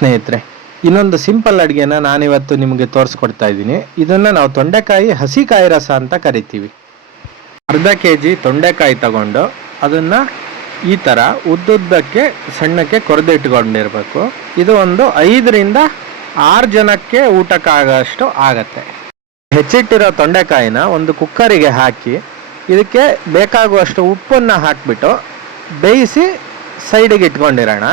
ಸ್ನೇಹಿತರೆ, ಇನ್ನೊಂದು ಸಿಂಪಲ್ ಅಡುಗೆನ ನಾನಿವತ್ತು ನಿಮಗೆ ತೋರಿಸ್ಕೊಡ್ತಾ ಇದ್ದೀನಿ. ಇದನ್ನು ನಾವು ತೊಂಡೆಕಾಯಿ ಹಸಿಕಾಯಿ ರಸ ಅಂತ ಕರಿತೀವಿ. ಅರ್ಧ kg ತೊಂಡೆಕಾಯಿ ತಗೊಂಡು ಅದನ್ನು ಈ ಥರ ಉದ್ದುದ್ದಕ್ಕೆ ಸಣ್ಣಕ್ಕೆ ಕೊರೆದಿಟ್ಕೊಂಡಿರಬೇಕು. ಇದು ಒಂದು 5ರಿಂದ 6 ಜನಕ್ಕೆ ಊಟಕ್ಕಾಗೋಷ್ಟು ಆಗತ್ತೆ. ಹೆಚ್ಚಿಟ್ಟಿರೋ ತೊಂಡೆಕಾಯಿನ ಒಂದು ಕುಕ್ಕರಿಗೆ ಹಾಕಿ ಇದಕ್ಕೆ ಬೇಕಾಗುವಷ್ಟು ಉಪ್ಪನ್ನು ಹಾಕಿಬಿಟ್ಟು ಬೇಯಿಸಿ ಸೈಡಿಗೆ ಇಟ್ಕೊಂಡಿರೋಣ.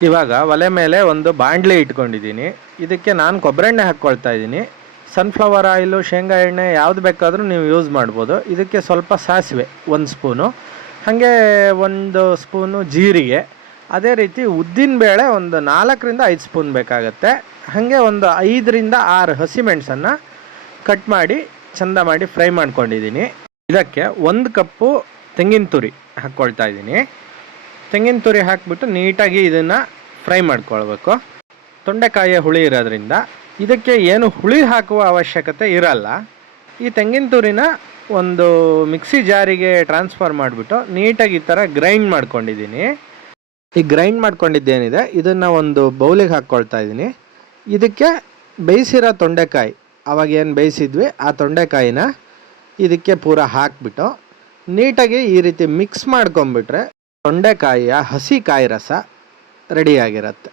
ಇವಾಗ ಒಲೆ ಮೇಲೆ ಒಂದು ಬಾಣಲಿ ಇಟ್ಕೊಂಡಿದ್ದೀನಿ. ಇದಕ್ಕೆ ನಾನು ಕೊಬ್ಬರೆಣ್ಣೆ ಹಾಕ್ಕೊಳ್ತಾ ಇದ್ದೀನಿ. ಸನ್ಫ್ಲವರ್ ಆಯಿಲು, ಶೇಂಗಾ ಎಣ್ಣೆ ಯಾವುದು ಬೇಕಾದರೂ ನೀವು ಯೂಸ್ ಮಾಡ್ಬೋದು. ಇದಕ್ಕೆ ಸ್ವಲ್ಪ ಸಾಸಿವೆ 1 ಸ್ಪೂನು, ಹಾಗೆ 1 ಸ್ಪೂನು ಜೀರಿಗೆ, ಅದೇ ರೀತಿ ಉದ್ದಿನಬೇಳೆ ಒಂದು 4ರಿಂದ 5 ಸ್ಪೂನ್ ಬೇಕಾಗತ್ತೆ. ಹಾಗೆ ಒಂದು 5ರಿಂದ 6 ಹಸಿಮೆಣಸನ್ನು ಕಟ್ ಮಾಡಿ ಚೆಂದ ಮಾಡಿ ಫ್ರೈ ಮಾಡ್ಕೊಂಡಿದ್ದೀನಿ. ಇದಕ್ಕೆ 1 ಕಪ್ಪು ತೆಂಗಿನ ತುರಿ ಹಾಕ್ಕೊಳ್ತಾ ಇದ್ದೀನಿ. ತೆಂಗಿನ ತುರಿ ಹಾಕಿಬಿಟ್ಟು ನೀಟಾಗಿ ಇದನ್ನು ಫ್ರೈ ಮಾಡ್ಕೊಳ್ಬೇಕು. ತೊಂಡೆಕಾಯಿಯ ಹುಳಿ ಇರೋದ್ರಿಂದ ಇದಕ್ಕೆ ಏನು ಹುಳಿ ಹಾಕುವ ಅವಶ್ಯಕತೆ ಇರಲ್ಲ. ಈ ತೆಂಗಿನ ತುರಿನ ಒಂದು ಮಿಕ್ಸಿ ಜಾರಿಗೆ ಟ್ರಾನ್ಸ್ಫರ್ ಮಾಡಿಬಿಟ್ಟು ನೀಟಾಗಿ ಈ ಥರ ಗ್ರೈಂಡ್ ಮಾಡ್ಕೊಂಡಿದ್ದೀನಿ. ಈ ಗ್ರೈಂಡ್ ಮಾಡ್ಕೊಂಡಿದ್ದೇನಿದೆ ಇದನ್ನು ಒಂದು ಬೌಲಿಗೆ ಹಾಕ್ಕೊಳ್ತಾ ಇದ್ದೀನಿ. ಇದಕ್ಕೆ ಬೇಯಿಸಿರೋ ತೊಂಡೆಕಾಯಿ, ಅವಾಗ ಏನು ಬೇಯಿಸಿದ್ವಿ ಆ ತೊಂಡೆಕಾಯಿನ ಇದಕ್ಕೆ ಪೂರ ಹಾಕಿಬಿಟ್ಟು ನೀಟಾಗಿ ಈ ರೀತಿ ಮಿಕ್ಸ್ ಮಾಡ್ಕೊಂಬಿಟ್ರೆ ತೊಂಡೆಕಾಯಿಯ ಹಸಿ ಕಾಯಿ ರಸ ರೆಡಿಯಾಗಿರುತ್ತೆ.